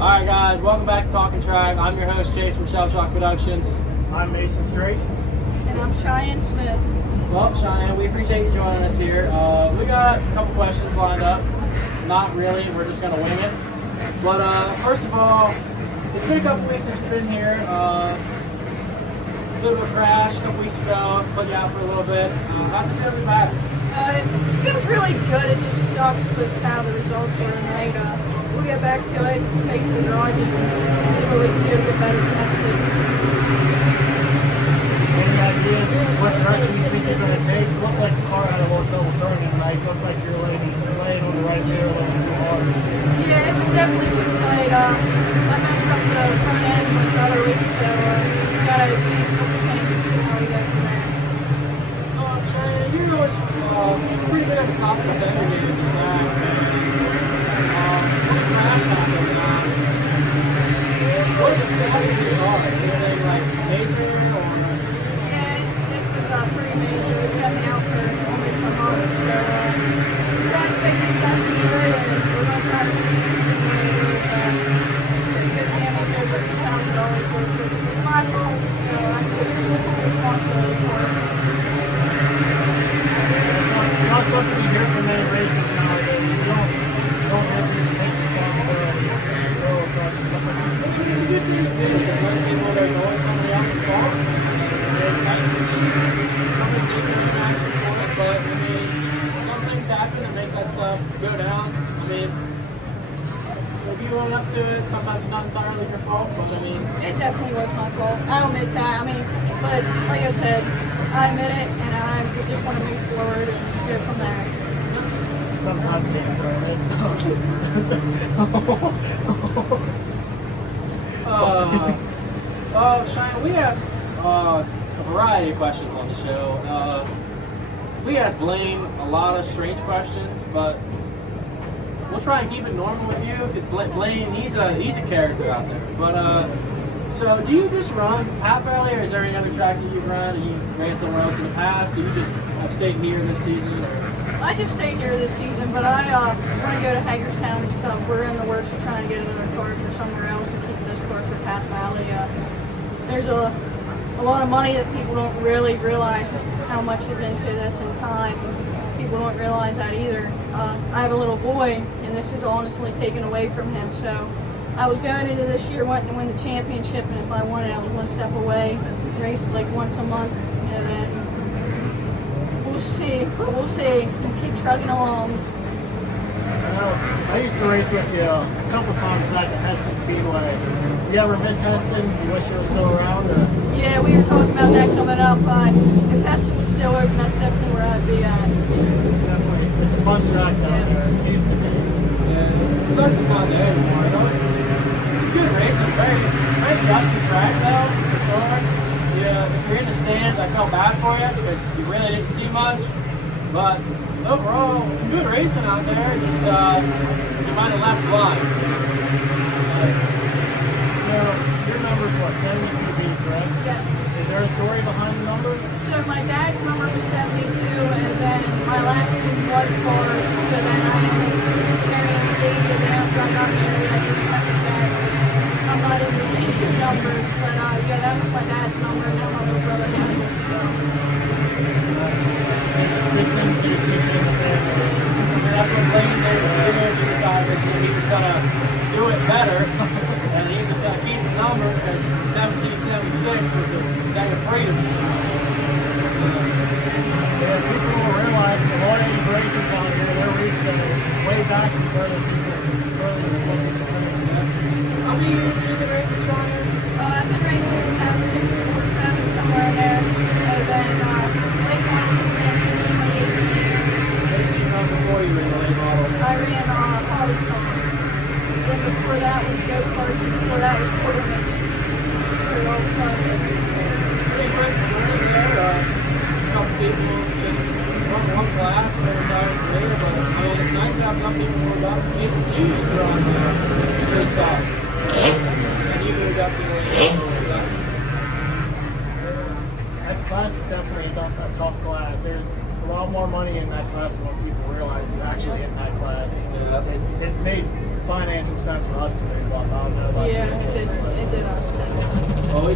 Alright guys, welcome back to Talkin Track. I'm your host Chase from Shell Shock Productions. I'm Mason Straight. And I'm Shyann Smith. Well, Shyann, we appreciate you joining us here. We got a couple questions lined up. Not really, we're just going to wing it. But first of all, it's been a couple weeks since you've been here. A bit of a crash a couple weeks ago, put you out for a little bit. How's it feel to be back? It feels really good. It just sucks with how the results were tonight. We'll get back to it, take it to the garage, and see what we can do to get better for next week. Any ideas what direction you think you're going to take? It looked like the car had a little trouble turning tonight. It looked like you're laying on the right there a little too hard. Yeah, it was definitely too tight. I messed up the front end the other week, so we got to change a couple things and see how we go from there. Shyann, you're always pretty good at the top of the tender game in the back. Crash happened. What did you do hard? Anything like major or? Yeah, it was pretty major. It set me out for almost a month, so we're trying to fix it the best we could, and we're going to try to fix it something later. Pretty good damage, over $2,000 worth, which was my fault, so I take full responsibility for it. You're not supposed to be here for many races nowadays. You don't have to take responsibility. It's a good thing to do because most people there's always somebody else's fault. It's nice to see somebody taking an action for it, but I mean, some things happen and make that stuff go down. I mean, so if you own up to it, sometimes it's not entirely your fault, but I mean, It definitely was my fault. I'll admit that. I mean, but like I said, I admit it, and I just want to move forward and go from there. Sometimes cancer, right? Shyann, we asked a variety of questions on the show. We asked Blaine a lot of strange questions, but we'll try and keep it normal with you because Blaine, he's a character out there. But so do you just run Half Valley, or is there any other tracks that you've run? Or you ran somewhere else in the past? Or you just have stayed here this season? Or? I just stayed here this season, but I want to go to Hagerstown and stuff. We're in the works of trying to get another car for somewhere else and keep this car for Half Valley. There's a lot of money that people don't really realize how much is into this and time. People don't realize that either. I have a little boy, and this is honestly taken away from him. So I was going into this year wanting to win the championship, and if I won it, I was one step away, race like once a month, and then we'll see. We'll keep trugging along. I used to race with you a couple times back at Heston Speedway. You ever miss Heston? You wish you were still around? Or? Yeah, we were talking about that coming up. If Heston was still open, that's definitely where I'd be at. Definitely. It's a fun track down there. It used to be. Yeah, it sucks it's not there anymore. You know, it's a good racing, very dusty track though, for sure. Yeah, if you're in the stands, I felt bad for you because you really didn't see much. But overall, some good racing out there. Just you might have left blind. So your number's what, 72B, correct? Yeah. Is there a story behind the number? So my dad's number was 72, and then my last name was Bard. So then I ended up just carrying the baby, and then after I got married, I just kept it that. I'm not into changing numbers, but yeah, that was my dad's number, and now my little brother has it. So. Good thing to keep it in the family. And that's what Blaine did. He decided that he was going to do it better, and he was just going to keep the number because 1776 was the day of freedom. Yeah, people don't realize a lot of these races out here, their roots go way back and further How many years have you been racing, Shyann? I've been racing since I was 6 or 7, somewhere in there. And then late models has been since 2018. Before you were in the late model. I ran Polystar. Then before that was go-karts, and before that was quarter midgets. That's where it all started. Pretty quick journey there. A couple people just run one class, and then retired later. But I mean, it's nice to have some people who are used to run street stock. And you moved up to the late model. That class is definitely a tough class. There's a lot more money in that class than what people realize is actually in that class. Yeah. It made financial sense for us to move up. I don't know about Yeah, you. it did us too. Well, we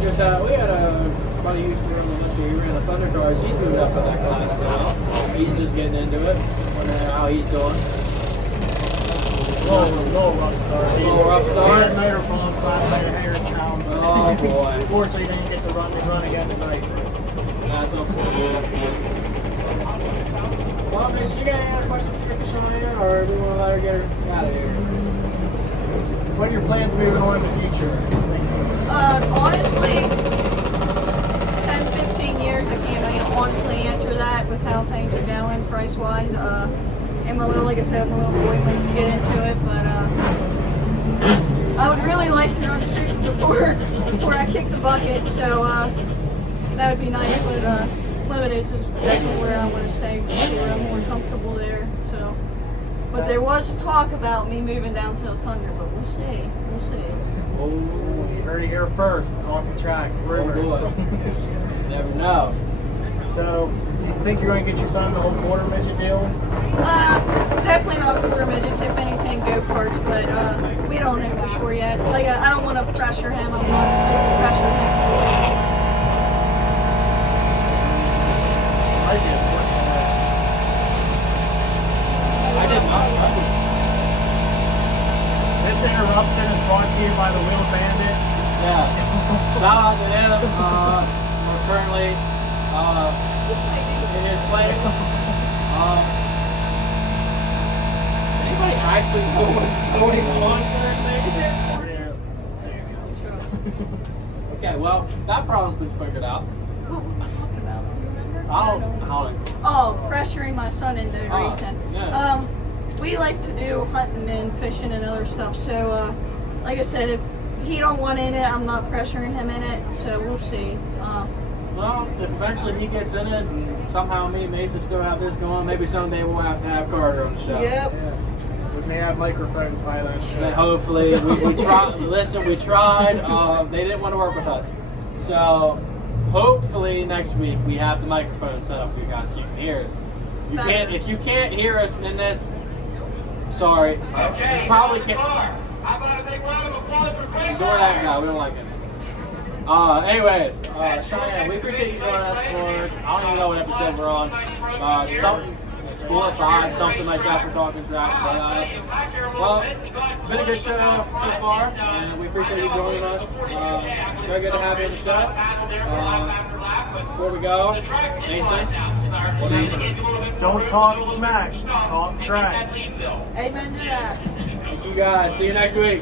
had a buddy who used to run the he ran the Thunder cars. He's moved up in that class now. He's just getting into it. Wondering how he's doing. Little rough start. Little rough start. He had a motor pulling classmate at Harristown. Oh boy. Unfortunately, he didn't get to run again tonight. That's unfortunate. Well, Miss, you got any other questions for Shyann, or do we want to let her get her out of here? What are your plans moving on in the future? Honestly, 10, 15 years, I can't honestly answer that with how things are going price-wise. I'm a little, like I said, I'm a little boy when you get into it, but I would really like to run the street before I kick the bucket, so that would be nice, but Limited is definitely where I want to stay for sure. I'm more comfortable there, so. But there was talk about me moving down to the Thunder, but we'll see. We'll see. Oh, You heard it here first. Talking track. Rumors. boy. Never know. So, you think you're going to get your son the whole quarter midget deal? Definitely not quarter midgets, if anything, go-karts, but we don't know for sure yet. Like, I don't want to pressure him. I'm not like, pressure him. I guess. I did not. This interruption is brought to you by the Wheel Bandit. Yeah. Shout out to him. We're currently This might be. in his place. Anybody actually know what's going on currently? Is there? Yeah. Okay, well, that problem's been figured out. What were we talking about? Do you remember? I don't. Oh, pressuring my son into racing. Yeah. We like to do hunting and fishing and other stuff. So, like I said, if he don't want in it, I'm not pressuring him in it. So we'll see. Well, if eventually he gets in it, and somehow me and Mason still have this going, maybe someday we'll have to have Carter on the show. Yep. Yeah. We may have microphones by then. But hopefully, we tried. Listen, we tried. They didn't want to work with us. So, hopefully next week we have the microphone set up for you guys so you can hear us. You can't. If you can't hear us in this, sorry. Okay, You probably can't. how about a big round of applause for Craig Ignore that guy. We don't like it. Anyways, Shyann, we appreciate you joining us for, I don't even know what episode we're on. Something, 4 or 5, something like that for Talkin Track. But, well, it's been a good show so far, and we appreciate you joining us. Very good to have you on the show. Before we go, Mason, Don't talk smack. Talk track. Amen to that. thank you guys. See you next week.